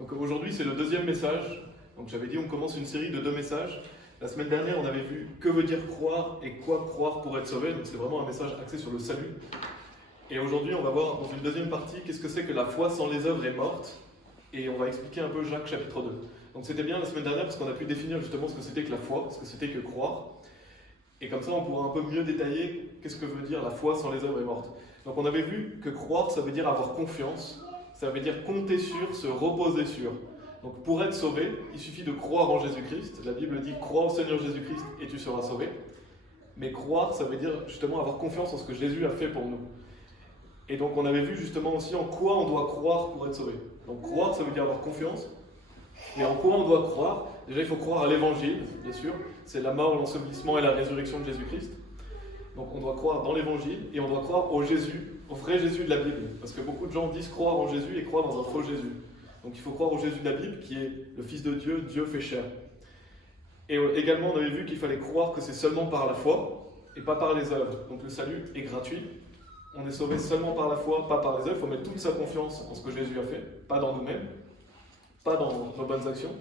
Donc aujourd'hui, c'est le deuxième message. Donc j'avais dit, on commence une série de 2 messages. La semaine dernière, on avait vu que veut dire croire et quoi croire pour être sauvé. Donc c'est vraiment un message axé sur le salut. Et aujourd'hui, on va voir dans une deuxième partie qu'est-ce que c'est que la foi sans les œuvres est morte. Et on va expliquer un peu Jacques chapitre 2. Donc c'était bien la semaine dernière parce qu'on a pu définir justement ce que c'était que la foi, ce que c'était que croire. Et comme ça, on pourra un peu mieux détailler qu'est-ce que veut dire la foi sans les œuvres est morte. Donc on avait vu que croire, ça veut dire avoir confiance, ça veut dire compter sur, se reposer sur. Donc pour être sauvé, il suffit de croire en Jésus-Christ. La Bible dit « Crois au Seigneur Jésus-Christ et tu seras sauvé ». Mais croire, ça veut dire justement avoir confiance en ce que Jésus a fait pour nous. Et donc on avait vu justement aussi en quoi on doit croire pour être sauvé. Donc croire, ça veut dire avoir confiance. Et en quoi on doit croire? Déjà, il faut croire à l'évangile, bien sûr. C'est la mort, l'ensevelissement et la résurrection de Jésus-Christ. Donc on doit croire dans l'évangile et on doit croire au Jésus, au vrai Jésus de la Bible. Parce que beaucoup de gens disent croire en Jésus et croient dans un faux Jésus. Donc il faut croire au Jésus de la Bible qui est le Fils de Dieu, Dieu fait chair. Et également, on avait vu qu'il fallait croire que c'est seulement par la foi et pas par les œuvres. Donc le salut est gratuit. On est sauvé seulement par la foi, pas par les œuvres. Il faut mettre toute sa confiance en ce que Jésus a fait, pas dans nous-mêmes, pas dans nos bonnes actions.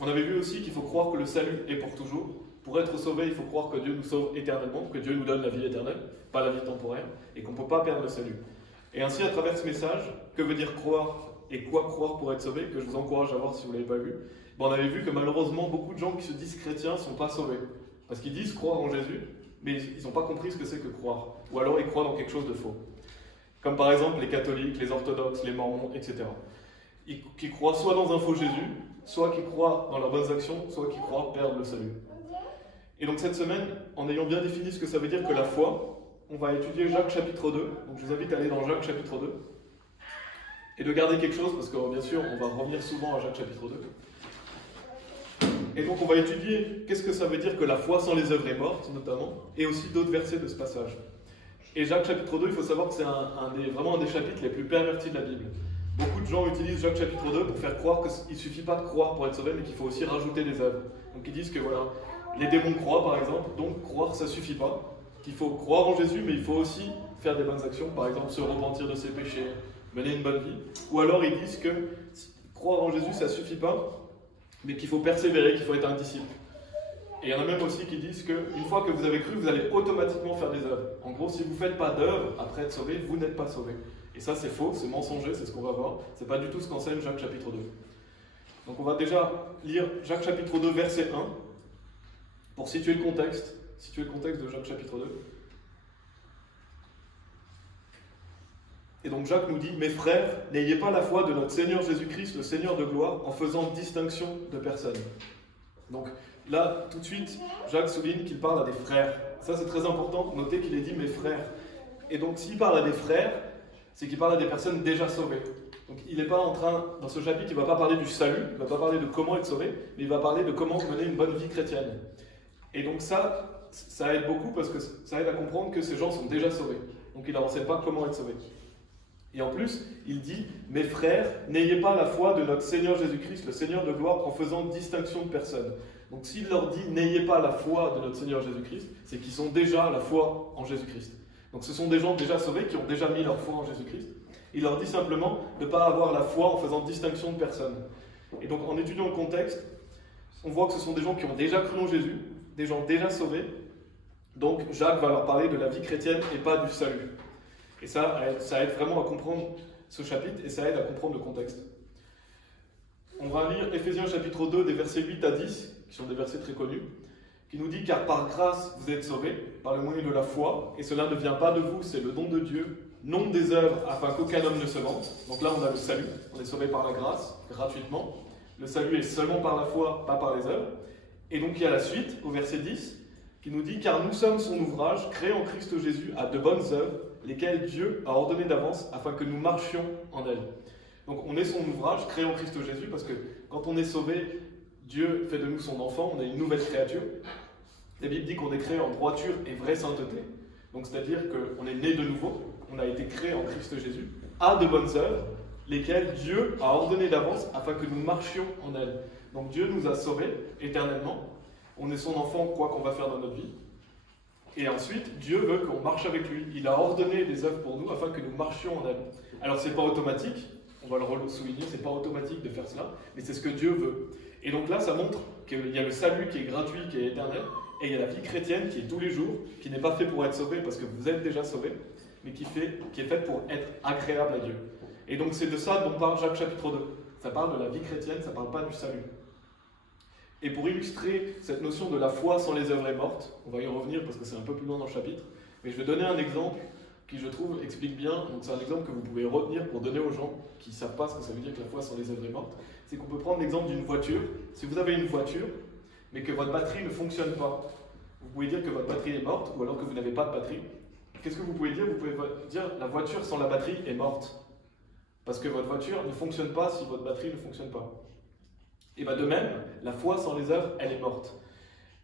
On avait vu aussi qu'il faut croire que le salut est pour toujours. Pour être sauvé, il faut croire que Dieu nous sauve éternellement, que Dieu nous donne la vie éternelle, pas la vie temporaire, et qu'on ne peut pas perdre le salut. Et ainsi, à travers ce message, que veut dire croire et quoi croire pour être sauvé, que je vous encourage à voir si vous ne l'avez pas vu, on avait vu que malheureusement, beaucoup de gens qui se disent chrétiens ne sont pas sauvés. Parce qu'ils disent croire en Jésus, mais ils n'ont pas compris ce que c'est que croire. Ou alors ils croient dans quelque chose de faux. Comme par exemple les catholiques, les orthodoxes, les mormons, etc. Qui croient soit dans un faux Jésus, soit qui croient dans leurs bonnes actions, soit qui croient perdre le salut. Et donc cette semaine, en ayant bien défini ce que ça veut dire que la foi, on va étudier Jacques chapitre 2. Donc je vous invite à aller dans Jacques chapitre 2. Et de garder quelque chose, parce que bien sûr, on va revenir souvent à Jacques chapitre 2. Et donc on va étudier qu'est-ce que ça veut dire que la foi sans les œuvres est morte, notamment, et aussi d'autres versets de ce passage. Et Jacques chapitre 2, il faut savoir que c'est vraiment un des chapitres les plus pervertis de la Bible. Beaucoup de gens utilisent Jacques chapitre 2 pour faire croire qu'il ne suffit pas de croire pour être sauvé, mais qu'il faut aussi rajouter des œuvres. Donc ils disent que voilà, les démons croient par exemple, donc croire ça ne suffit pas. Qu'il faut croire en Jésus, mais il faut aussi faire des bonnes actions, par exemple se repentir de ses péchés, mener une bonne vie. Ou alors ils disent que croire en Jésus ça ne suffit pas, mais qu'il faut persévérer, qu'il faut être un disciple. Et il y en a même aussi qui disent qu'une fois que vous avez cru, vous allez automatiquement faire des œuvres. En gros, si vous ne faites pas d'œuvres après être sauvé, vous n'êtes pas sauvé. Et ça, c'est faux, c'est mensonger, c'est ce qu'on va voir. C'est pas du tout ce qu'enseigne Jacques chapitre 2. Donc on va déjà lire Jacques chapitre 2, verset 1, pour situer le contexte de Jacques chapitre 2. Et donc Jacques nous dit « Mes frères, n'ayez pas la foi de notre Seigneur Jésus-Christ, le Seigneur de gloire, en faisant distinction de personne. » Donc là, tout de suite, Jacques souligne qu'il parle à des frères. Ça, c'est très important, notez qu'il est dit « mes frères ». Et donc s'il parle à des frères, c'est qu'il parle à des personnes déjà sauvées. Donc il n'est pas en train, dans ce chapitre, il ne va pas parler du salut, il ne va pas parler de comment être sauvé, mais il va parler de comment mener une bonne vie chrétienne. Et donc ça aide beaucoup parce que ça aide à comprendre que ces gens sont déjà sauvés. Donc il ne leur enseigne pas comment être sauvés. Et en plus, il dit « Mes frères, n'ayez pas la foi de notre Seigneur Jésus-Christ, le Seigneur de gloire, en faisant distinction de personne. » Donc s'il leur dit « N'ayez pas la foi de notre Seigneur Jésus-Christ », c'est qu'ils ont déjà la foi en Jésus-Christ. Donc ce sont des gens déjà sauvés qui ont déjà mis leur foi en Jésus-Christ. Il leur dit simplement de ne pas avoir la foi en faisant distinction de personne. Et donc en étudiant le contexte, on voit que ce sont des gens qui ont déjà cru en Jésus, des gens déjà sauvés. Donc Jacques va leur parler de la vie chrétienne et pas du salut. Et ça aide vraiment à comprendre ce chapitre et ça aide à comprendre le contexte. On va lire Éphésiens chapitre 2 des versets 8 à 10, qui sont des versets très connus, qui nous dit « Car par grâce vous êtes sauvés, par le moyen de la foi, et cela ne vient pas de vous, c'est le don de Dieu, non des œuvres, afin qu'aucun homme ne se vante. » Donc là on a le salut, on est sauvé par la grâce, gratuitement. Le salut est seulement par la foi, pas par les œuvres. Et donc il y a la suite, au verset 10, qui nous dit « Car nous sommes son ouvrage, créé en Christ Jésus, à de bonnes œuvres, lesquelles Dieu a ordonné d'avance, afin que nous marchions en elles. » Donc on est son ouvrage, créé en Christ Jésus, parce que quand on est sauvé, Dieu fait de nous son enfant, on est une nouvelle créature. La Bible dit qu'on est créé en droiture et vraie sainteté. Donc c'est-à-dire qu'on est né de nouveau, on a été créé en Christ Jésus, à de bonnes œuvres, lesquelles Dieu a ordonné d'avance afin que nous marchions en elles. Donc Dieu nous a sauvés éternellement, on est son enfant quoi qu'on va faire dans notre vie. Et ensuite, Dieu veut qu'on marche avec lui. Il a ordonné des œuvres pour nous afin que nous marchions en elles. Alors c'est pas automatique, on va le souligner, c'est pas automatique de faire cela, mais c'est ce que Dieu veut. Et donc là, ça montre qu'il y a le salut qui est gratuit, qui est éternel, et il y a la vie chrétienne qui est tous les jours, qui n'est pas fait pour être sauvé parce que vous êtes déjà sauvé, mais qui est faite pour être agréable à Dieu. Et donc c'est de ça dont parle Jacques chapitre 2. Ça parle de la vie chrétienne, ça ne parle pas du salut. Et pour illustrer cette notion de la foi sans les œuvres est morte, on va y revenir parce que c'est un peu plus loin dans le chapitre, mais je vais donner un exemple qui, je trouve, explique bien. Donc c'est un exemple que vous pouvez retenir pour donner aux gens qui ne savent pas ce que ça veut dire que la foi sans les œuvres est morte. C'est qu'on peut prendre l'exemple d'une voiture. Si vous avez une voiture, mais que votre batterie ne fonctionne pas, vous pouvez dire que votre batterie est morte, ou alors que vous n'avez pas de batterie. Qu'est-ce que vous pouvez dire? Vous pouvez dire la voiture sans la batterie est morte. Parce que votre voiture ne fonctionne pas si votre batterie ne fonctionne pas. Et bien de même, la foi sans les œuvres, elle est morte.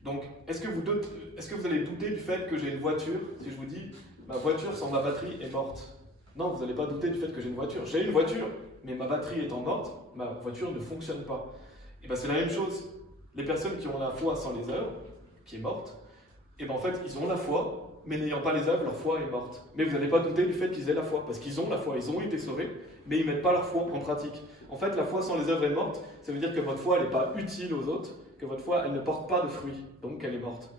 Donc, est-ce que vous allez douter du fait que j'ai une voiture si je vous dis ma voiture sans ma batterie est morte? Non, vous n'allez pas douter du fait que j'ai une voiture. J'ai une voiture, mais ma batterie étant morte, ma voiture ne fonctionne pas. Et bien c'est la même chose. Les personnes qui ont la foi sans les œuvres, qui est morte, et bien en fait ils ont la foi, mais n'ayant pas les œuvres, leur foi est morte. Mais vous n'allez pas douter du fait qu'ils aient la foi, parce qu'ils ont la foi, ils ont été sauvés, mais ils ne mettent pas leur foi en pratique. En fait, la foi sans les œuvres est morte, ça veut dire que votre foi elle n'est pas utile aux autres, que votre foi elle ne porte pas de fruits, donc elle est morte.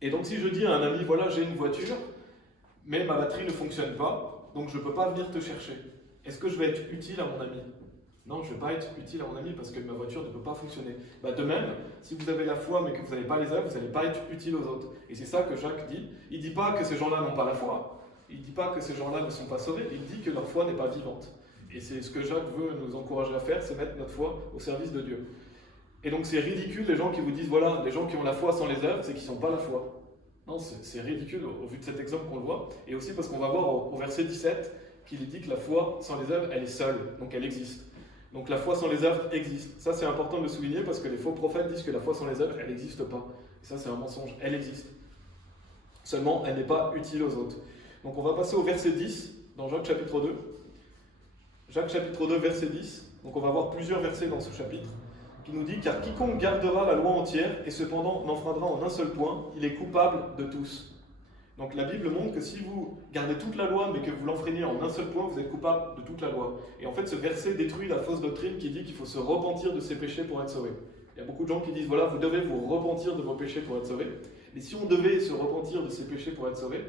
Et donc si je dis à un ami, voilà j'ai une voiture, mais ma batterie ne fonctionne pas, donc je ne peux pas venir te chercher. Est-ce que je vais être utile à mon ami? Non, je ne vais pas être utile à mon ami parce que ma voiture ne peut pas fonctionner. Bah de même, si vous avez la foi mais que vous n'avez pas les œuvres, vous n'allez pas être utile aux autres. Et c'est ça que Jacques dit. Il ne dit pas que ces gens-là n'ont pas la foi, il ne dit pas que ces gens-là ne sont pas sauvés, il dit que leur foi n'est pas vivante. Et c'est ce que Jacques veut nous encourager à faire, c'est mettre notre foi au service de Dieu. Et donc c'est ridicule les gens qui vous disent, voilà, les gens qui ont la foi sans les œuvres, c'est qu'ils n'ont pas la foi. Non, c'est ridicule au vu de cet exemple qu'on le voit. Et aussi parce qu'on va voir au verset 17 qu'il dit que la foi sans les œuvres, elle est seule, donc elle existe. Donc la foi sans les œuvres existe. Ça c'est important de le souligner parce que les faux prophètes disent que la foi sans les œuvres, elle n'existe pas. Et ça c'est un mensonge, elle existe. Seulement, elle n'est pas utile aux autres. Donc on va passer au verset 10 dans Jacques chapitre 2. Jacques chapitre 2 verset 10. Donc on va voir plusieurs versets dans ce chapitre qui nous dit « Car quiconque gardera la loi entière et cependant n'enfreindra en un seul point, il est coupable de tous. » Donc la Bible montre que si vous gardez toute la loi mais que vous l'enfreignez en un seul point, vous êtes coupable de toute la loi. Et en fait ce verset détruit la fausse doctrine qui dit qu'il faut se repentir de ses péchés pour être sauvé. Il y a beaucoup de gens qui disent voilà, vous devez vous repentir de vos péchés pour être sauvé. Mais si on devait se repentir de ses péchés pour être sauvé,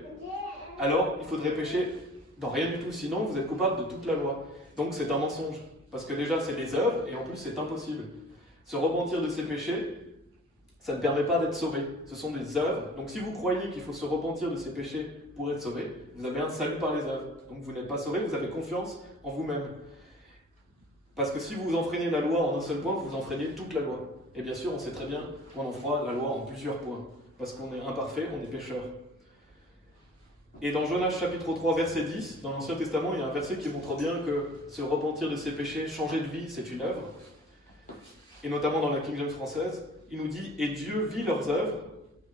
alors il faudrait pécher dans rien du tout, sinon vous êtes coupable de toute la loi. Donc c'est un mensonge, parce que déjà c'est des œuvres et en plus c'est impossible. Se repentir de ses péchés, ça ne permet pas d'être sauvé. Ce sont des œuvres. Donc si vous croyez qu'il faut se repentir de ses péchés pour être sauvé, vous avez un salut par les œuvres. Donc vous n'êtes pas sauvé, vous avez confiance en vous-même. Parce que si vous enfreignez la loi en un seul point, vous enfreignez toute la loi. Et bien sûr, on sait très bien qu'on en fera la loi en plusieurs points. Parce qu'on est imparfait, on est pécheur. Et dans Jonas chapitre 3, verset 10, dans l'Ancien Testament, il y a un verset qui montre bien que se repentir de ses péchés, changer de vie, c'est une œuvre. Et notamment dans la King James française, il nous dit « Et Dieu vit leurs œuvres,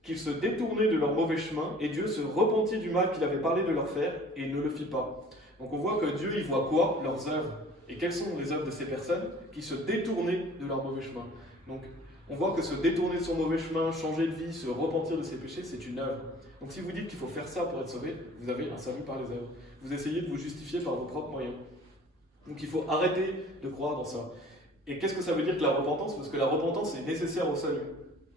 qu'ils se détournaient de leur mauvais chemin, et Dieu se repentit du mal qu'il avait parlé de leur faire, et il ne le fit pas. » Donc on voit que Dieu, il voit quoi? Leurs œuvres. Et quelles sont les œuvres de ces personnes qui se détournaient de leur mauvais chemin? Donc on voit que se détourner de son mauvais chemin, changer de vie, se repentir de ses péchés, c'est une œuvre. Donc si vous dites qu'il faut faire ça pour être sauvé, vous avez un salut par les œuvres. Vous essayez de vous justifier par vos propres moyens. Donc il faut arrêter de croire dans ça. Et qu'est-ce que ça veut dire que la repentance? Parce que la repentance est nécessaire au salut.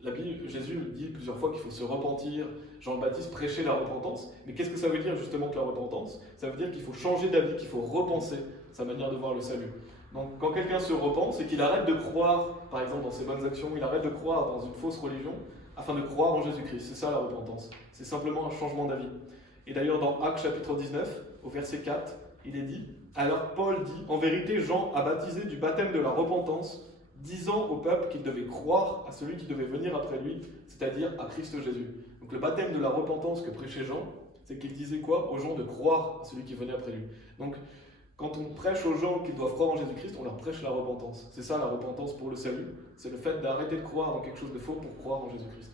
La Bible, Jésus dit plusieurs fois qu'il faut se repentir. Jean le Baptiste prêchait la repentance. Mais qu'est-ce que ça veut dire justement que la repentance? Ça veut dire qu'il faut changer d'avis, qu'il faut repenser sa manière de voir le salut. Donc quand quelqu'un se repent, c'est qu'il arrête de croire, par exemple dans ses bonnes actions, il arrête de croire dans une fausse religion, afin de croire en Jésus-Christ. C'est ça la repentance. C'est simplement un changement d'avis. Et d'ailleurs dans Actes chapitre 19, au verset 4, il est dit « Alors Paul dit, en vérité Jean a baptisé du baptême de la repentance, disant au peuple qu'il devait croire à celui qui devait venir après lui, c'est-à-dire à Christ Jésus. » Donc le baptême de la repentance que prêchait Jean, c'est qu'il disait quoi? Aux gens de croire à celui qui venait après lui. Donc quand on prêche aux gens qu'ils doivent croire en Jésus-Christ, on leur prêche la repentance. C'est ça la repentance pour le salut. C'est le fait d'arrêter de croire en quelque chose de faux pour croire en Jésus-Christ.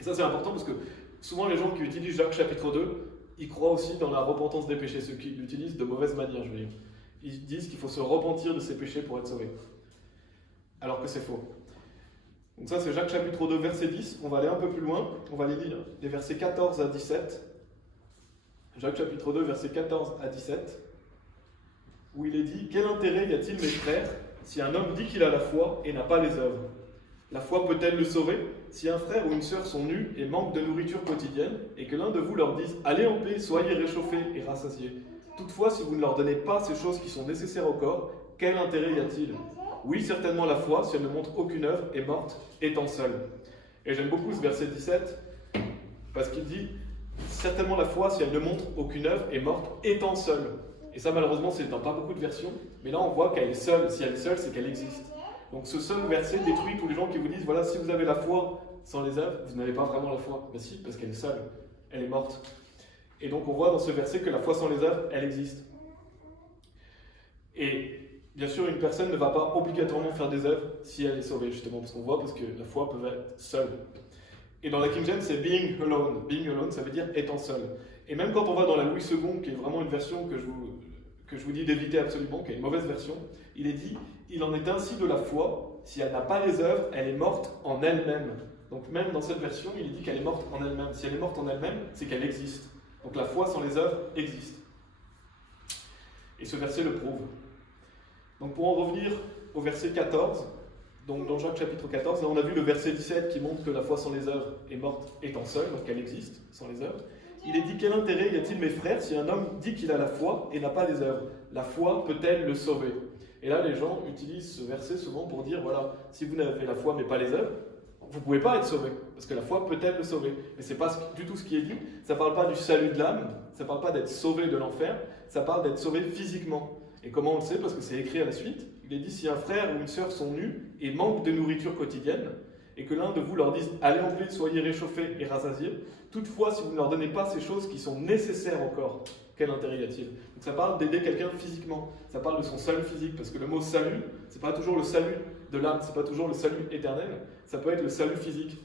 Et ça c'est important parce que souvent les gens qui utilisent Jacques chapitre 2, ils croient aussi dans la repentance des péchés, ceux qui l'utilisent de mauvaise manière, je veux dire. Ils disent qu'il faut se repentir de ses péchés pour être sauvé. Alors que c'est faux. Donc ça c'est Jacques chapitre 2, verset 10. On va aller un peu plus loin. On va aller lire les versets 14 à 17. Jacques chapitre 2, versets 14 à 17. où il est dit « Quel intérêt y a-t-il, mes frères, si un homme dit qu'il a la foi et n'a pas les œuvres? La foi peut-elle le sauver? Si un frère ou une sœur sont nus et manquent de nourriture quotidienne, et que l'un de vous leur dise « Allez en paix, soyez réchauffés et rassasiés. Toutefois, si vous ne leur donnez pas ces choses qui sont nécessaires au corps, quel intérêt y a-t-il? Oui, certainement la foi, si elle ne montre aucune œuvre, est morte, étant seule. » Et j'aime beaucoup ce verset 17, parce qu'il dit « Certainement la foi, si elle ne montre aucune œuvre, est morte, étant seule. » Et ça, malheureusement, c'est dans pas beaucoup de versions, mais là, on voit qu'elle est seule. Si elle est seule, c'est qu'elle existe. Donc ce seul verset détruit tous les gens qui vous disent « Voilà, si vous avez la foi sans les œuvres, vous n'avez pas vraiment la foi. » Mais si, parce qu'elle est seule, elle est morte. Et donc on voit dans ce verset que la foi sans les œuvres, elle existe. Et bien sûr, une personne ne va pas obligatoirement faire des œuvres si elle est sauvée, justement, parce qu'on voit parce que la foi peut être seule. Et dans la King James, c'est being alone. Being alone, ça veut dire étant seul. Et même quand on va dans la Louis II, qui est vraiment une version que je vous dis d'éviter absolument, qui est une mauvaise version, il est dit « Il en est ainsi de la foi, si elle n'a pas les œuvres, elle est morte en elle-même. » Donc même dans cette version, il est dit qu'elle est morte en elle-même. Si elle est morte en elle-même, c'est qu'elle existe. Donc la foi sans les œuvres existe. Et ce verset le prouve. Donc pour en revenir au verset 14, donc dans Jacques chapitre 14, là on a vu le verset 17 qui montre que la foi sans les œuvres est morte étant seule, donc elle existe sans les œuvres. Il est dit « Quel intérêt y a-t-il, mes frères, si un homme dit qu'il a la foi et n'a pas les œuvres? La foi peut-elle le sauver ?» Et là, les gens utilisent ce verset souvent pour dire « Voilà, si vous n'avez la foi mais pas les œuvres, vous ne pouvez pas être sauvé, parce que la foi peut-elle le sauver. » Mais ce n'est pas du tout ce qui est dit. Ça ne parle pas du salut de l'âme, ça ne parle pas d'être sauvé de l'enfer, ça parle d'être sauvé physiquement. Et comment on le sait? Parce que c'est écrit à la suite. Il est dit « Si un frère ou une sœur sont nus et manquent de nourriture quotidienne, et que l'un de vous leur dise « Allez en paix, soyez réchauffés et rassasiés. Toutefois, si vous ne leur donnez pas ces choses qui sont nécessaires au corps, quel intérêt y a-t-il » Donc ça parle d'aider quelqu'un physiquement. Ça parle de son salut physique, parce que le mot « salut », ce n'est pas toujours le salut de l'âme, ce n'est pas toujours le salut éternel, ça peut être le salut physique.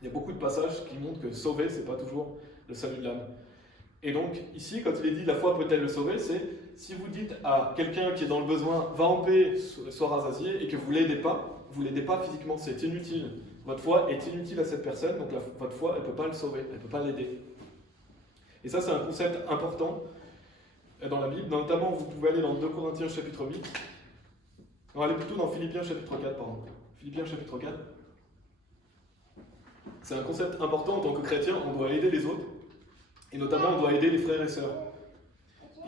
Il y a beaucoup de passages qui montrent que sauver, ce n'est pas toujours le salut de l'âme. Et donc, ici, quand il est dit « La foi peut-elle le sauver », c'est si vous dites à quelqu'un qui est dans le besoin « Va en paix, sois rassasié » et que vous ne l'aidez pas, vous ne l'aidez pas physiquement, c'est inutile. Votre foi est inutile à cette personne, donc votre foi, elle ne peut pas le sauver, elle ne peut pas l'aider. Et ça, c'est un concept important dans la Bible. Notamment, vous pouvez aller dans 2 Corinthiens chapitre 8. On va aller plutôt dans Philippiens chapitre 4, pardon. Philippiens chapitre 4. C'est un concept important en tant que chrétien, on doit aider les autres. Et notamment, on doit aider les frères et sœurs.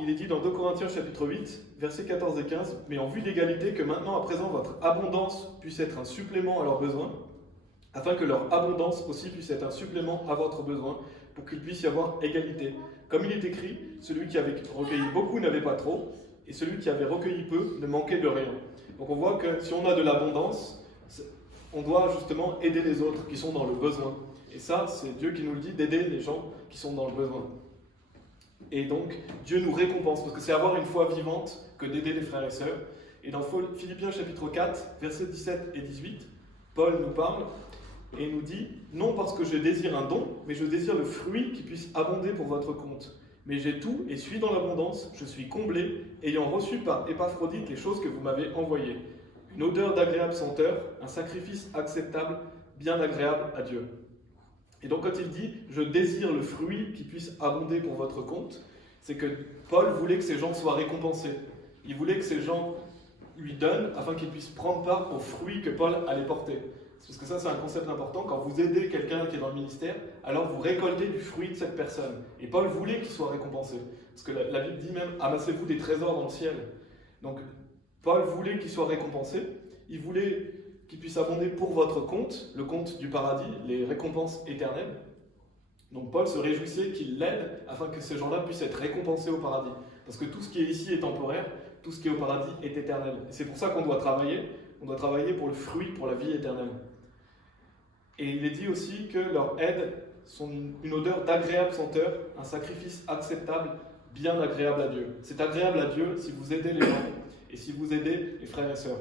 Il est dit dans 2 Corinthiens chapitre 8, versets 14 et 15, « Mais en vue d'égalité, que maintenant à présent votre abondance puisse être un supplément à leurs besoins, afin que leur abondance aussi puisse être un supplément à votre besoin, pour qu'il puisse y avoir égalité. Comme il est écrit, celui qui avait recueilli beaucoup n'avait pas trop, et celui qui avait recueilli peu ne manquait de rien. » Donc on voit que si on a de l'abondance, on doit justement aider les autres qui sont dans le besoin. Et ça, c'est Dieu qui nous le dit, d'aider les gens qui sont dans le besoin. Et donc, Dieu nous récompense, parce que c'est avoir une foi vivante que d'aider les frères et sœurs. Et dans Philippiens chapitre 4, versets 17 et 18, Paul nous parle et nous dit « Non parce que je désire un don, mais je désire le fruit qui puisse abonder pour votre compte. Mais j'ai tout et suis dans l'abondance, je suis comblé, ayant reçu par Épaphrodite les choses que vous m'avez envoyées. Une odeur d'agréable senteur, un sacrifice acceptable, bien agréable à Dieu. » Et donc quand il dit « Je désire le fruit qui puisse abonder pour votre compte », c'est que Paul voulait que ces gens soient récompensés. Il voulait que ces gens lui donnent afin qu'ils puissent prendre part aux fruits que Paul allait porter. Parce que ça, c'est un concept important. Quand vous aidez quelqu'un qui est dans le ministère, alors vous récoltez du fruit de cette personne. Et Paul voulait qu'il soit récompensé. Parce que la Bible dit même « Amassez-vous des trésors dans le ciel ». Donc Paul voulait qu'il soit récompensé. Il voulait qu'il puisse abonder pour votre compte, le compte du paradis, les récompenses éternelles. Donc Paul se réjouissait qu'il l'aide afin que ces gens-là puissent être récompensés au paradis. Parce que tout ce qui est ici est temporaire, tout ce qui est au paradis est éternel. Et c'est pour ça qu'on doit travailler. On doit travailler pour le fruit, pour la vie éternelle. Et il est dit aussi que leur aide sont une odeur d'agréable senteur, un sacrifice acceptable, bien agréable à Dieu. C'est agréable à Dieu si vous aidez les gens et si vous aidez les frères et sœurs.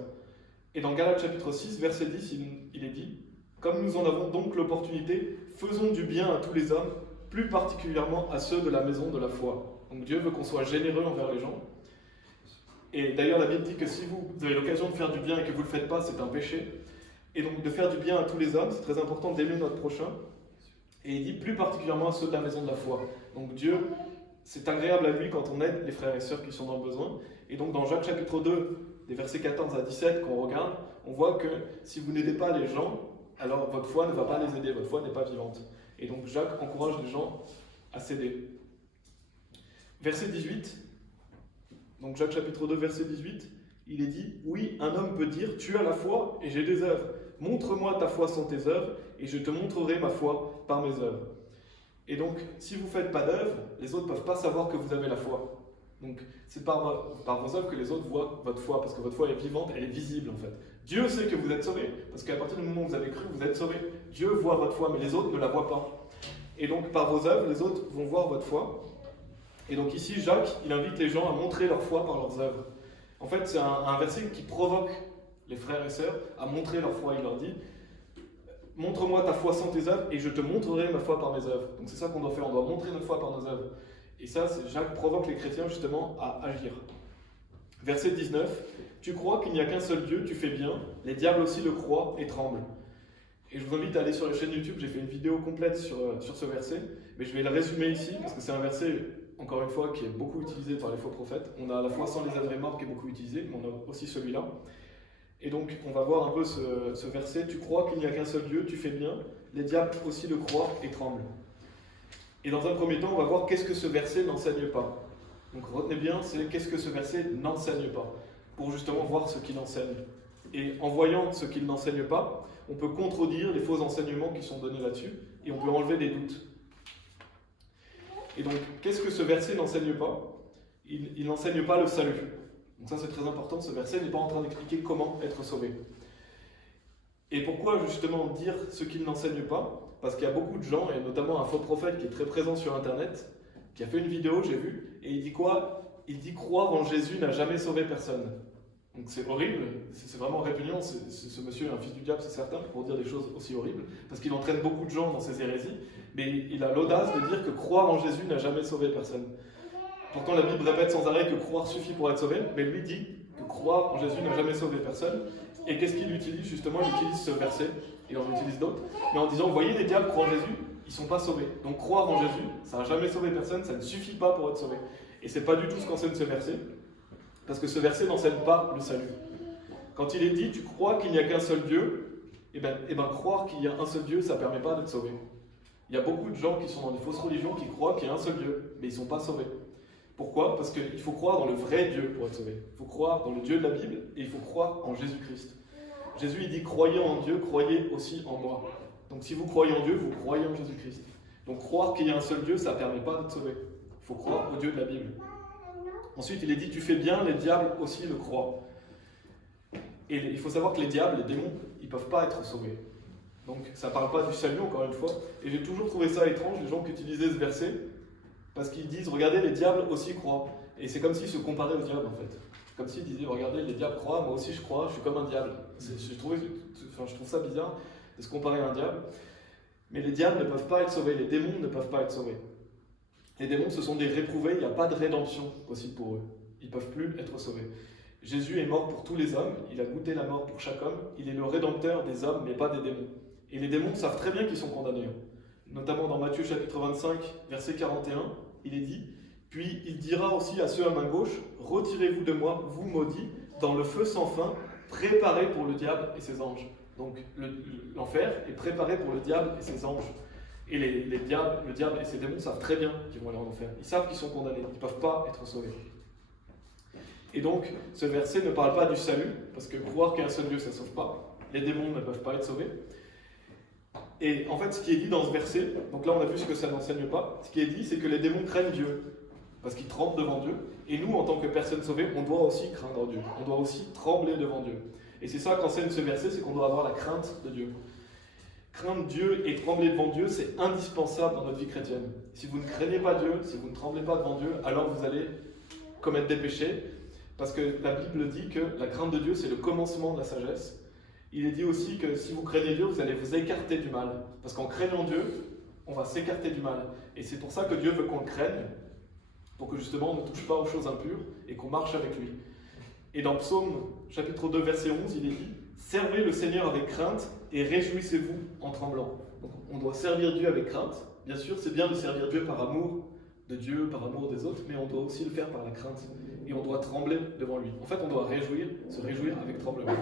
Et dans Galates chapitre 6, verset 10, il est dit « Comme nous en avons donc l'opportunité, faisons du bien à tous les hommes, plus particulièrement à ceux de la maison de la foi. » Donc Dieu veut qu'on soit généreux envers les gens. Et d'ailleurs, la Bible dit que si vous avez l'occasion de faire du bien et que vous ne le faites pas, c'est un péché. Et donc de faire du bien à tous les hommes, c'est très important d'aimer notre prochain. Et il dit plus particulièrement à ceux de la maison de la foi. Donc Dieu, c'est agréable à lui quand on aide les frères et sœurs qui sont dans le besoin. Et donc dans Jacques chapitre 2, des versets 14 à 17 qu'on regarde, on voit que si vous n'aidez pas les gens, alors votre foi ne va pas les aider, votre foi n'est pas vivante. Et donc Jacques encourage les gens à s'aider. Verset 18, donc Jacques chapitre 2, verset 18, il est dit « Oui, un homme peut dire, tu as la foi et j'ai des œuvres. Montre-moi ta foi sans tes œuvres et je te montrerai ma foi par mes œuvres. » Et donc, si vous ne faites pas d'œuvres, les autres ne peuvent pas savoir que vous avez la foi. Donc, c'est par vos œuvres que les autres voient votre foi, parce que votre foi est vivante, elle est visible en fait. Dieu sait que vous êtes sauvés, parce qu'à partir du moment où vous avez cru, vous êtes sauvés. Dieu voit votre foi, mais les autres ne la voient pas. Et donc, par vos œuvres, les autres vont voir votre foi. Et donc ici, Jacques, il invite les gens à montrer leur foi par leurs œuvres. En fait, c'est un verset qui provoque les frères et sœurs à montrer leur foi. Il leur dit « Montre-moi ta foi sans tes œuvres, et je te montrerai ma foi par mes œuvres. » Donc c'est ça qu'on doit faire, on doit montrer notre foi par nos œuvres. Et ça, Jacques provoque les chrétiens justement à agir. Verset 19, « Tu crois qu'il n'y a qu'un seul Dieu, tu fais bien, les diables aussi le croient et tremblent. » Et je vous invite à aller sur la chaîne YouTube, j'ai fait une vidéo complète sur ce verset, mais je vais le résumer ici, parce que c'est un verset, encore une fois, qui est beaucoup utilisé par les faux prophètes. On a la foi sans les œuvres mortes qui est beaucoup utilisé, mais on a aussi celui-là. Et donc, on va voir un peu ce verset, « Tu crois qu'il n'y a qu'un seul Dieu, tu fais bien, les diables aussi le croient et tremblent. » Et dans un premier temps, on va voir qu'est-ce que ce verset n'enseigne pas. Donc retenez bien, c'est qu'est-ce que ce verset n'enseigne pas, pour justement voir ce qu'il enseigne. Et en voyant ce qu'il n'enseigne pas, on peut contredire les faux enseignements qui sont donnés là-dessus, et on peut enlever des doutes. Et donc, qu'est-ce que ce verset n'enseigne pas? Il n'enseigne pas le salut. Donc ça c'est très important, ce verset n'est pas en train d'expliquer comment être sauvé. Et pourquoi justement dire ce qu'il n'enseigne pas? Parce qu'il y a beaucoup de gens, et notamment un faux prophète qui est très présent sur Internet, qui a fait une vidéo, j'ai vu, et il dit quoi? Il dit croire en Jésus n'a jamais sauvé personne. Donc c'est horrible, c'est vraiment répugnant, ce monsieur est un fils du diable, c'est certain, pour dire des choses aussi horribles, parce qu'il entraîne beaucoup de gens dans ses hérésies, mais il a l'audace de dire que croire en Jésus n'a jamais sauvé personne. Pourtant la Bible répète sans arrêt que croire suffit pour être sauvé, mais lui dit que croire en Jésus n'a jamais sauvé personne. Et qu'est-ce qu'il utilise justement? Il utilise ce verset, et on utilise d'autres, mais en disant, vous voyez, les diables croient en Jésus, ils ne sont pas sauvés. Donc croire en Jésus, ça n'a jamais sauvé personne, ça ne suffit pas pour être sauvé. Et ce n'est pas du tout ce qu'enseigne ce verset, parce que ce verset n'enseigne pas le salut. Quand il est dit, tu crois qu'il n'y a qu'un seul Dieu, eh ben, croire qu'il y a un seul Dieu, ça ne permet pas d'être sauvé. Il y a beaucoup de gens qui sont dans des fausses religions qui croient qu'il y a un seul Dieu, mais ils ne sont pas sauvés. Pourquoi? Parce qu'il faut croire dans le vrai Dieu pour être sauvé. Il faut croire dans le Dieu de la Bible et il faut croire en Jésus-Christ. Jésus, il dit, croyez en Dieu, croyez aussi en moi. Donc si vous croyez en Dieu, vous croyez en Jésus-Christ. Donc croire qu'il y a un seul Dieu, ça ne permet pas d'être sauvé. Il faut croire au Dieu de la Bible. Ensuite, il est dit, tu fais bien, les diables aussi le croient. Et il faut savoir que les diables, les démons, ils ne peuvent pas être sauvés. Donc ça ne parle pas du salut, encore une fois. Et j'ai toujours trouvé ça étrange, les gens qui utilisaient ce verset, parce qu'ils disent, regardez, les diables aussi croient. Et c'est comme s'ils se comparaient aux diables, en fait. Comme s'ils disaient, regardez, les diables croient, moi aussi je crois, je suis comme un diable. Je trouve ça bizarre de se comparer à un diable. Mais les diables ne peuvent pas être sauvés, les démons ne peuvent pas être sauvés. Les démons, ce sont des réprouvés, il n'y a pas de rédemption possible pour eux. Ils ne peuvent plus être sauvés. Jésus est mort pour tous les hommes, il a goûté la mort pour chaque homme, il est le rédempteur des hommes, mais pas des démons. Et les démons savent très bien qu'ils sont condamnés. Notamment dans Matthieu chapitre 25, verset 41, il est dit « Puis il dira aussi à ceux à main gauche, retirez-vous de moi, vous maudits, dans le feu sans fin, préparé pour le diable et ses anges. » Donc l'enfer est préparé pour le diable et ses anges. Et le diable et ses démons savent très bien qu'ils vont aller en enfer. Ils savent qu'ils sont condamnés, ils ne peuvent pas être sauvés. Et donc, ce verset ne parle pas du salut, parce que croire qu'il y a un seul Dieu, ça ne sauve pas. Les démons ne peuvent pas être sauvés. Et en fait, ce qui est dit dans ce verset, donc là on a vu ce que ça n'enseigne pas, ce qui est dit, c'est que les démons craignent Dieu, parce qu'ils tremblent devant Dieu. Et nous, en tant que personnes sauvées, on doit aussi craindre Dieu. On doit aussi trembler devant Dieu. Et c'est ça qu'enseigne ce verset, c'est qu'on doit avoir la crainte de Dieu. Craindre Dieu et trembler devant Dieu, c'est indispensable dans notre vie chrétienne. Si vous ne craignez pas Dieu, si vous ne tremblez pas devant Dieu, alors vous allez commettre des péchés, parce que la Bible dit que la crainte de Dieu, c'est le commencement de la sagesse. Il est dit aussi que si vous craignez Dieu, vous allez vous écarter du mal. Parce qu'en craignant Dieu, on va s'écarter du mal. Et c'est pour ça que Dieu veut qu'on le craigne, pour que justement on ne touche pas aux choses impures et qu'on marche avec lui. Et dans Psaume chapitre 2, verset 11, il est dit « Servez le Seigneur avec crainte et réjouissez-vous en tremblant. » Donc on doit servir Dieu avec crainte. Bien sûr, c'est bien de servir Dieu par amour de Dieu, par amour des autres, mais on doit aussi le faire par la crainte. et on doit trembler devant lui. En fait, on doit se réjouir avec tremblement.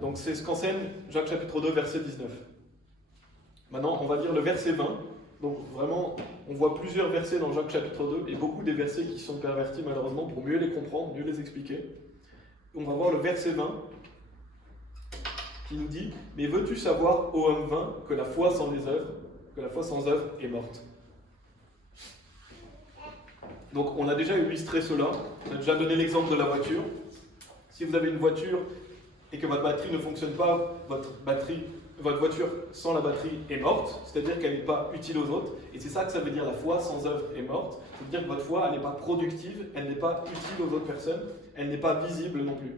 Donc c'est ce qu'enseigne Jacques chapitre 2, verset 19. Maintenant, on va lire le verset 20. Donc vraiment, on voit plusieurs versets dans Jacques chapitre 2 et beaucoup des versets qui sont pervertis malheureusement pour mieux les comprendre, mieux les expliquer. On va voir le verset 20 qui nous dit « Mais veux-tu savoir, ô homme vain, que la foi sans œuvre est morte ?» Donc on a déjà illustré cela, on a déjà donné l'exemple de la voiture. Si vous avez une voiture et que votre batterie ne fonctionne pas, votre voiture sans la batterie est morte, c'est-à-dire qu'elle n'est pas utile aux autres. Et c'est ça que ça veut dire, la foi sans œuvre est morte. Ça veut dire que votre foi, elle n'est pas productive, elle n'est pas utile aux autres personnes, elle n'est pas visible non plus.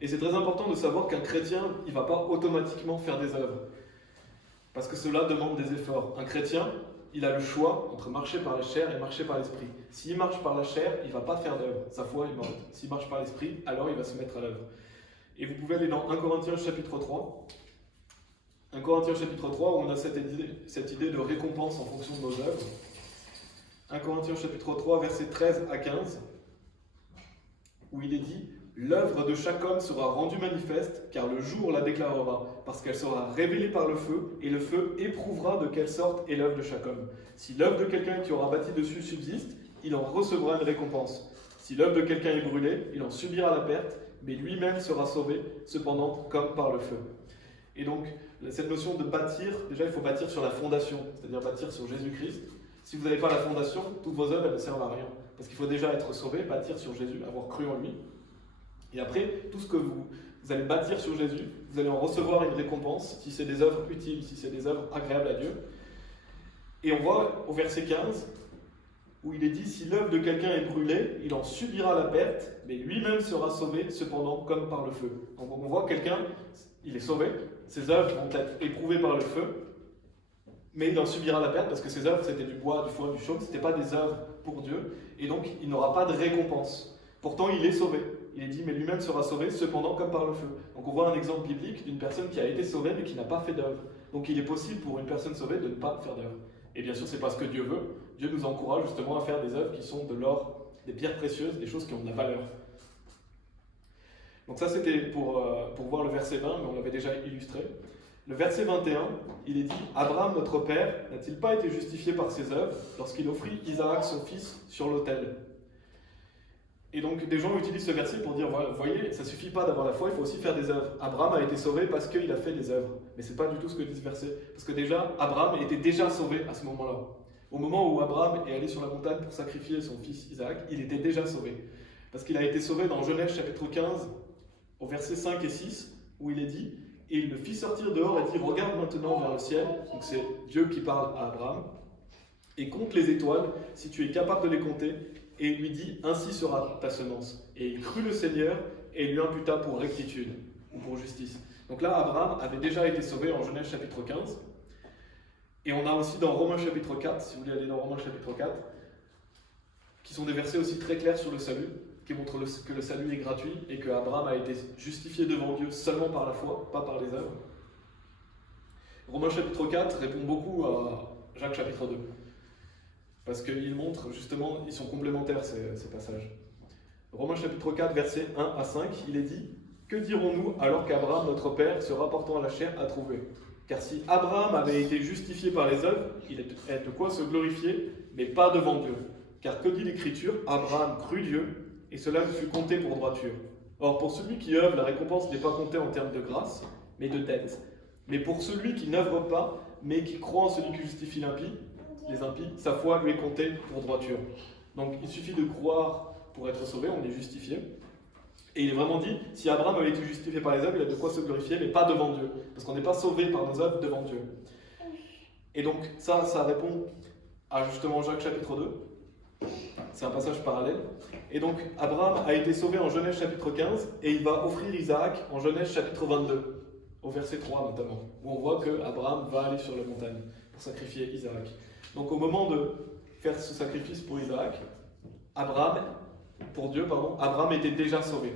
Et c'est très important de savoir qu'un chrétien, il ne va pas automatiquement faire des œuvres. Parce que cela demande des efforts. Un chrétien, il a le choix entre marcher par la chair et marcher par l'esprit. S'il marche par la chair, il ne va pas faire d'œuvre. Sa foi est morte. S'il marche par l'esprit, alors il va se mettre à l'œuvre. Et vous pouvez aller dans 1 Corinthiens chapitre 3. 1 Corinthiens chapitre 3, où on a cette idée de récompense en fonction de nos œuvres. 1 Corinthiens chapitre 3, versets 13 à 15, où il est dit « L'œuvre de chaque homme sera rendue manifeste, car le jour la déclarera, parce qu'elle sera révélée par le feu, et le feu éprouvera de quelle sorte est l'œuvre de chaque homme. Si l'œuvre de quelqu'un qui aura bâti dessus subsiste, il en recevra une récompense. Si l'œuvre de quelqu'un est brûlée, il en subira la perte, mais lui-même sera sauvé, cependant comme par le feu. » Et donc, cette notion de bâtir, déjà il faut bâtir sur la fondation, c'est-à-dire bâtir sur Jésus-Christ. Si vous n'avez pas la fondation, toutes vos œuvres elles ne servent à rien. Parce qu'il faut déjà être sauvé, bâtir sur Jésus, avoir cru en lui. Et après, tout ce que vous allez bâtir sur Jésus, vous allez en recevoir une récompense, si c'est des œuvres utiles, si c'est des œuvres agréables à Dieu. Et on voit au verset 15, où il est dit « Si l'œuvre de quelqu'un est brûlée, il en subira la perte, mais lui-même sera sauvé, cependant, comme par le feu. » Donc on voit quelqu'un, il est sauvé, ses œuvres vont être éprouvées par le feu, mais il en subira la perte parce que ses œuvres c'était du bois, du foin, du chaume, ce n'était pas des œuvres pour Dieu, et donc il n'aura pas de récompense. Pourtant il est sauvé. Il est dit, mais lui-même sera sauvé, cependant comme par le feu. Donc on voit un exemple biblique d'une personne qui a été sauvée mais qui n'a pas fait d'œuvre. Donc il est possible pour une personne sauvée de ne pas faire d'œuvre. Et bien sûr, c'est pas ce que Dieu veut. Dieu nous encourage justement à faire des œuvres qui sont de l'or, des pierres précieuses, des choses qui ont de la valeur. Donc ça c'était pour voir le verset 20, mais on l'avait déjà illustré. Le verset 21, il est dit « Abraham, notre père, n'a-t-il pas été justifié par ses œuvres lorsqu'il offrit Isaac, son fils, sur l'autel ?» Et donc des gens utilisent ce verset pour dire, vous voyez, ça ne suffit pas d'avoir la foi, il faut aussi faire des œuvres. Abraham a été sauvé parce qu'il a fait des œuvres. Mais ce n'est pas du tout ce que dit ce verset. Parce que déjà, Abraham était déjà sauvé à ce moment-là. Au moment où Abraham est allé sur la montagne pour sacrifier son fils Isaac, il était déjà sauvé. Parce qu'il a été sauvé dans Genèse chapitre 15, au verset 5 et 6, où il est dit « Et il le fit sortir dehors et dit, regarde maintenant vers le ciel. » Donc c'est Dieu qui parle à Abraham. « Et compte les étoiles, si tu es capable de les compter. » Et il lui dit, ainsi sera ta semence. Et il crut le Seigneur et il lui imputa pour rectitude ou pour justice. Donc là, Abraham avait déjà été sauvé en Genèse chapitre 15. Et on a aussi dans Romains chapitre 4, si vous voulez aller dans Romains chapitre 4, qui sont des versets aussi très clairs sur le salut, qui montrent que le salut est gratuit et que Abraham a été justifié devant Dieu seulement par la foi, pas par les œuvres. Romains chapitre 4 répond beaucoup à Jacques chapitre 2. Parce qu'il montre, justement, ils sont complémentaires ces passages. Romains chapitre 4, versets 1 à 5, il est dit « Que dirons-nous alors qu'Abraham, notre père, se rapportant à la chair, a trouvé ? Car si Abraham avait été justifié par les œuvres, il est de quoi se glorifier, mais pas devant Dieu. Car que dit l'Écriture ? Abraham crut Dieu, et cela lui fut compté pour droiture. Or, pour celui qui œuvre, la récompense n'est pas comptée en termes de grâce, mais de dette. Mais pour celui qui n'œuvre pas, mais qui croit en celui qui justifie les impies, sa foi lui est comptée pour droiture. » Donc il suffit de croire pour être sauvé, on est justifié. Et il est vraiment dit, si Abraham avait été justifié par les œuvres, il a de quoi se glorifier, mais pas devant Dieu. Parce qu'on n'est pas sauvé par nos œuvres devant Dieu. Et donc ça répond à justement Jacques chapitre 2. C'est un passage parallèle. Et donc Abraham a été sauvé en Genèse chapitre 15, et il va offrir Isaac en Genèse chapitre 22, au verset 3 notamment, où on voit que Abraham va aller sur la montagne pour sacrifier Isaac. Donc au moment de faire ce sacrifice pour Isaac, Abraham était déjà sauvé.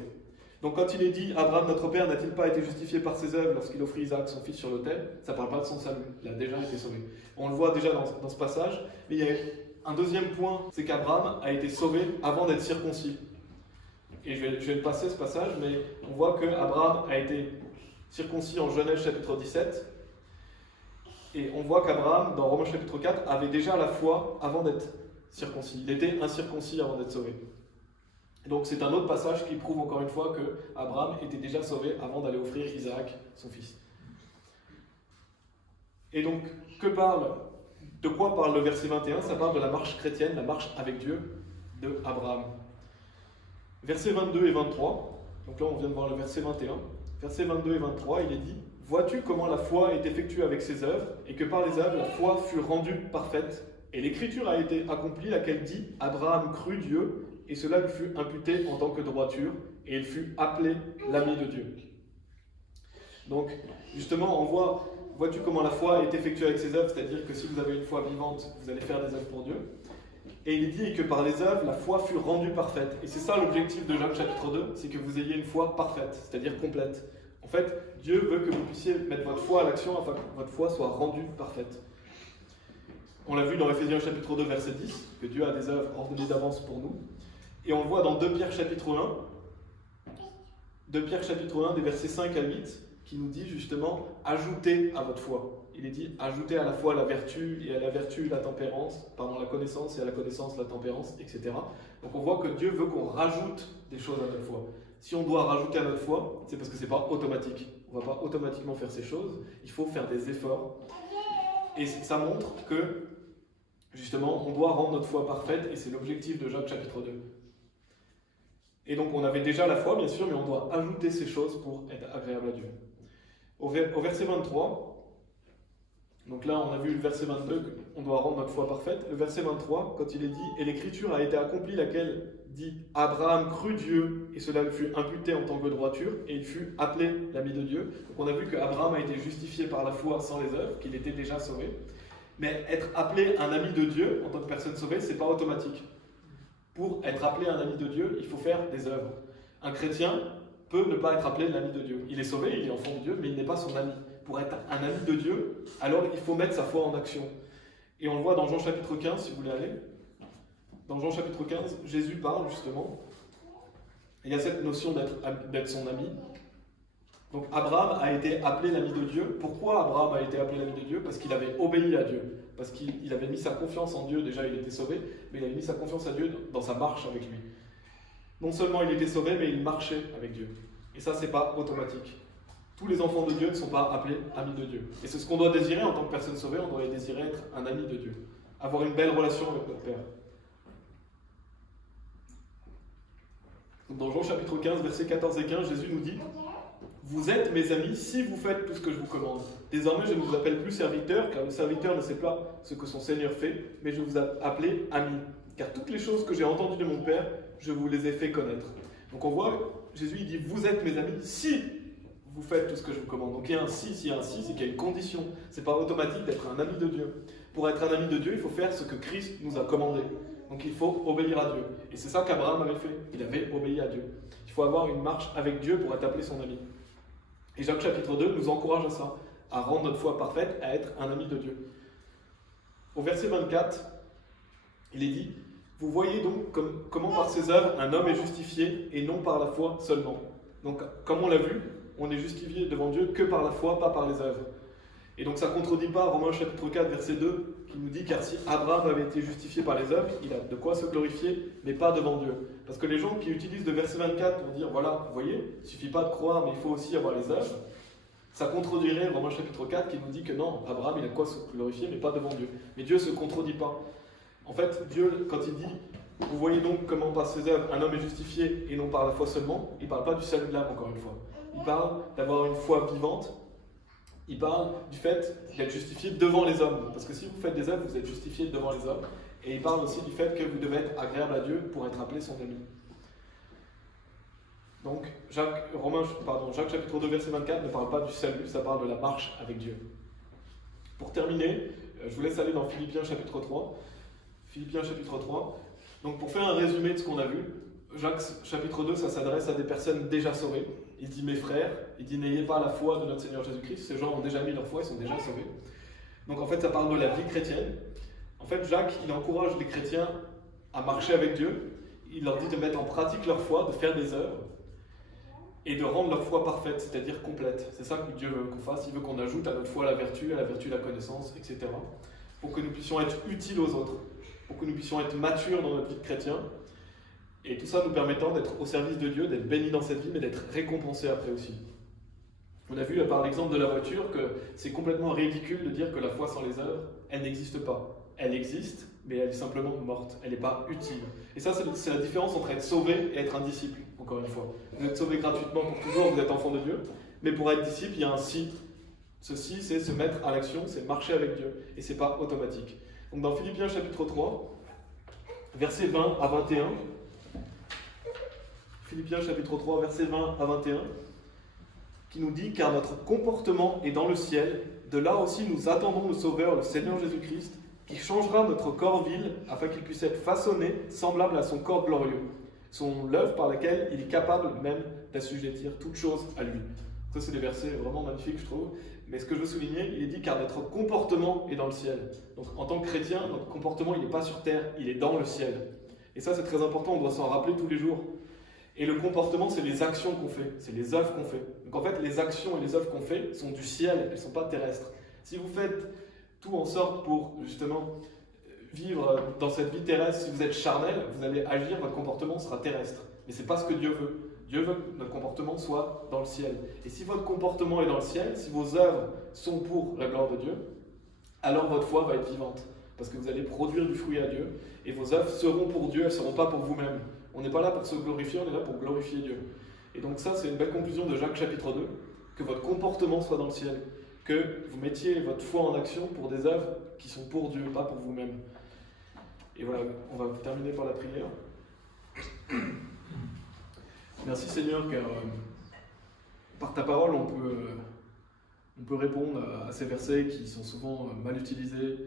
Donc quand il est dit « Abraham, notre père, n'a-t-il pas été justifié par ses œuvres lorsqu'il offrit Isaac, son fils, sur l'autel ?» Ça ne parle pas de son salut, il a déjà été sauvé. On le voit déjà dans ce passage, mais il y a Un deuxième point, c'est qu'Abraham a été sauvé avant d'être circoncis. Et je vais le passer ce passage, mais on voit qu'Abraham a été circoncis en Genèse chapitre 17. Et on voit qu'Abraham, dans Romains chapitre 4, avait déjà la foi avant d'être circoncis. Il était incirconcis avant d'être sauvé. Et donc c'est un autre passage qui prouve encore une fois qu'Abraham était déjà sauvé avant d'aller offrir Isaac, son fils. Et donc, de quoi parle le verset 21? Ça parle de la marche chrétienne, la marche avec Dieu de Abraham. Versets 22 et 23, donc là on vient de voir le verset 21. Versets 22 et 23, il est dit: vois-tu comment la foi est effectuée avec ses œuvres, et que par les œuvres la foi fut rendue parfaite, et l'écriture a été accomplie, laquelle dit: Abraham crut Dieu, et cela lui fut imputé en tant que droiture, et il fut appelé l'ami de Dieu. Donc, justement, on voit, vois-tu comment la foi est effectuée avec ses œuvres, c'est-à-dire que si vous avez une foi vivante, vous allez faire des œuvres pour Dieu. Et il est dit que par les œuvres, la foi fut rendue parfaite. Et c'est ça l'objectif de Jacques chapitre 2, c'est que vous ayez une foi parfaite, c'est-à-dire complète. En fait, Dieu veut que vous puissiez mettre votre foi à l'action afin que votre foi soit rendue parfaite. On l'a vu dans Ephésiens chapitre 2, verset 10, que Dieu a des œuvres ordonnées d'avance pour nous. Et on le voit dans 2 Pierre chapitre 1, 2 Pierre chapitre 1, des versets 5 à 8, qui nous dit justement « ajoutez à votre foi ». Il est dit « ajoutez à la foi la vertu, et à la vertu la tempérance, pardon, la connaissance, et à la connaissance la tempérance, etc. » Donc on voit que Dieu veut qu'on rajoute des choses à notre foi. Si on doit rajouter à notre foi, c'est parce que ce n'est pas automatique. On ne va pas automatiquement faire ces choses, il faut faire des efforts. Et ça montre que, justement, on doit rendre notre foi parfaite, et c'est l'objectif de Jacques chapitre 2. Et donc on avait déjà la foi, bien sûr, mais on doit ajouter ces choses pour être agréable à Dieu. Au verset 23, donc là on a vu le verset 22, on doit rendre notre foi parfaite. Le verset 23, quand il est dit « Et l'écriture a été accomplie, laquelle dit « Abraham crut Dieu, et cela lui fut imputé en tant que droiture, et il fut appelé l'ami de Dieu. » Donc on a vu qu'Abraham a été justifié par la foi sans les œuvres, qu'il était déjà sauvé. Mais être appelé un ami de Dieu en tant que personne sauvée, ce n'est pas automatique. Pour être appelé un ami de Dieu, il faut faire des œuvres. Un chrétien peut ne pas être appelé l'ami de Dieu. Il est sauvé, il est enfant de Dieu, mais il n'est pas son ami. Pour être un ami de Dieu, alors il faut mettre sa foi en action. Et on le voit dans Jean chapitre 15, si vous voulez aller. Dans Jean chapitre 15, Jésus parle justement. Il y a cette notion d'être son ami. Donc Abraham a été appelé l'ami de Dieu. Pourquoi Abraham a été appelé l'ami de Dieu? Parce qu'il avait obéi à Dieu. Parce qu'il avait mis sa confiance en Dieu. Déjà, il était sauvé, mais il avait mis sa confiance à Dieu dans sa marche avec lui. Non seulement il était sauvé, mais il marchait avec Dieu. Et ça, c'est pas automatique. Tous les enfants de Dieu ne sont pas appelés amis de Dieu. Et c'est ce qu'on doit désirer en tant que personne sauvée, on doit désirer être un ami de Dieu. Avoir une belle relation avec notre Père. Dans Jean chapitre 15, versets 14 et 15, Jésus nous dit: vous êtes mes amis si vous faites tout ce que je vous commande. Désormais, je ne vous appelle plus serviteur, car le serviteur ne sait pas ce que son Seigneur fait, mais je vous appelle ami. Car toutes les choses que j'ai entendues de mon Père, je vous les ai fait connaître. Donc on voit, Jésus il dit: vous êtes mes amis si vous faites tout ce que je vous commande. Donc il y a un si, s'il y a un si, c'est qu'il y a une condition. Ce n'est pas automatique d'être un ami de Dieu. Pour être un ami de Dieu, il faut faire ce que Christ nous a commandé. Donc il faut obéir à Dieu. Et c'est ça qu'Abraham avait fait. Il avait obéi à Dieu. Il faut avoir une marche avec Dieu pour être appelé son ami. Et Jacques chapitre 2 nous encourage à ça, à rendre notre foi parfaite, à être un ami de Dieu. Au verset 24, il est dit: vous voyez donc comment par ses œuvres un homme est justifié et non par la foi seulement. Donc comme on l'a vu, on est justifié devant Dieu que par la foi, pas par les œuvres. Et donc ça ne contredit pas Romains chapitre 4 verset 2 qui nous dit: car si Abraham avait été justifié par les œuvres, il a de quoi se glorifier, mais pas devant Dieu. Parce que les gens qui utilisent le verset 24 pour dire: voilà, vous voyez, il ne suffit pas de croire, mais il faut aussi avoir les œuvres, ça contredirait Romains chapitre 4 qui nous dit que non, Abraham il a de quoi se glorifier, mais pas devant Dieu. Mais Dieu ne se contredit pas. En fait, Dieu, quand il dit: vous voyez donc comment par ses œuvres un homme est justifié et non par la foi seulement, il ne parle pas du salut de l'âme encore une fois. Il parle d'avoir une foi vivante. Il parle du fait d'être justifié devant les hommes. Parce que si vous faites des œuvres, vous êtes justifié devant les hommes. Et il parle aussi du fait que vous devez être agréable à Dieu pour être appelé son ami. Donc, Jacques chapitre 2, verset 24 ne parle pas du salut, ça parle de la marche avec Dieu. Pour terminer, je vous laisse aller dans Philippiens chapitre 3. Philippiens chapitre 3. Donc, pour faire un résumé de ce qu'on a vu, Jacques chapitre 2, ça s'adresse à des personnes déjà sauvées. Il dit: mes frères, il dit: n'ayez pas la foi de notre Seigneur Jésus-Christ. Ces gens ont déjà mis leur foi, ils sont déjà sauvés. Donc en fait, ça parle de la vie chrétienne. En fait, Jacques, il encourage les chrétiens à marcher avec Dieu. Il leur dit de mettre en pratique leur foi, de faire des œuvres et de rendre leur foi parfaite, c'est-à-dire complète. C'est ça que Dieu veut qu'on fasse. Il veut qu'on ajoute à notre foi la vertu la connaissance, etc. Pour que nous puissions être utiles aux autres, pour que nous puissions être matures dans notre vie de chrétien. Et tout ça nous permettant d'être au service de Dieu, d'être bénis dans cette vie, mais d'être récompensés après aussi. On a vu par l'exemple de la voiture que c'est complètement ridicule de dire que la foi sans les œuvres, elle n'existe pas. Elle existe, mais elle est simplement morte, elle n'est pas utile. Et ça, c'est la différence entre être sauvé et être un disciple, encore une fois. Vous êtes sauvé gratuitement pour toujours, vous êtes enfant de Dieu, mais pour être disciple, il y a un si. Ce si, c'est se mettre à l'action, c'est marcher avec Dieu, et c'est pas automatique. Donc dans Philippiens chapitre 3, versets 20 à 21, Philippiens chapitre 3, versets 20 à 21, qui nous dit « Car notre comportement est dans le ciel, de là aussi nous attendons le Sauveur, le Seigneur Jésus-Christ, qui changera notre corps vil, afin qu'il puisse être façonné, semblable à son corps glorieux, son l'œuvre par laquelle il est capable même d'assujettir toutes choses à lui. » Ça, c'est des versets vraiment magnifiques, je trouve. Mais ce que je veux souligner, il est dit « Car notre comportement est dans le ciel. » Donc, en tant que chrétien, notre comportement, il n'est pas sur terre, il est dans le ciel. Et ça, c'est très important, on doit s'en rappeler tous les jours. Et le comportement, c'est les actions qu'on fait, c'est les œuvres qu'on fait. Donc en fait, les actions et les œuvres qu'on fait sont du ciel, elles ne sont pas terrestres. Si vous faites tout en sorte pour justement vivre dans cette vie terrestre, si vous êtes charnel, vous allez agir, votre comportement sera terrestre. Mais ce n'est pas ce que Dieu veut. Dieu veut que notre comportement soit dans le ciel. Et si votre comportement est dans le ciel, si vos œuvres sont pour la gloire de Dieu, alors votre foi va être vivante. Parce que vous allez produire du fruit à Dieu, et vos œuvres seront pour Dieu, elles ne seront pas pour vous-même. On n'est pas là pour se glorifier, on est là pour glorifier Dieu. Et donc ça, c'est une belle conclusion de Jacques chapitre 2, que votre comportement soit dans le ciel, que vous mettiez votre foi en action pour des œuvres qui sont pour Dieu, pas pour vous-même. Et voilà, on va terminer par la prière. Merci Seigneur, car par ta parole, on peut répondre à ces versets qui sont souvent mal utilisés,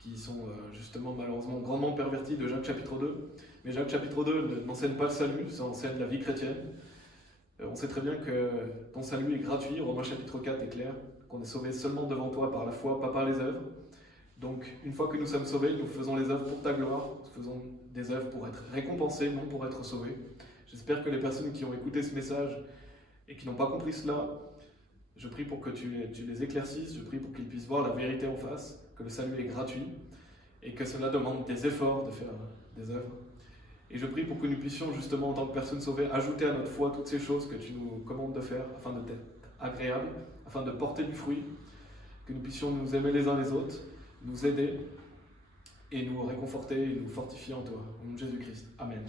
qui sont justement malheureusement grandement pervertis de Jacques chapitre 2. Mais Jacques chapitre 2 n'enseigne pas le salut, ça enseigne la vie chrétienne. On sait très bien que ton salut est gratuit, Romains chapitre 4 est clair, qu'on est sauvé seulement devant toi par la foi, pas par les œuvres. Donc une fois que nous sommes sauvés, nous faisons les œuvres pour ta gloire, nous faisons des œuvres pour être récompensés, non pour être sauvés. J'espère que les personnes qui ont écouté ce message et qui n'ont pas compris cela, je prie pour que tu les éclaircisses, je prie pour qu'ils puissent voir la vérité en face, que le salut est gratuit et que cela demande des efforts de faire des œuvres. Et je prie pour que nous puissions justement en tant que personnes sauvées ajouter à notre foi toutes ces choses que tu nous commandes de faire afin de t'être agréable, afin de porter du fruit, que nous puissions nous aimer les uns les autres, nous aider et nous réconforter et nous fortifier en toi. Au nom de Jésus-Christ. Amen.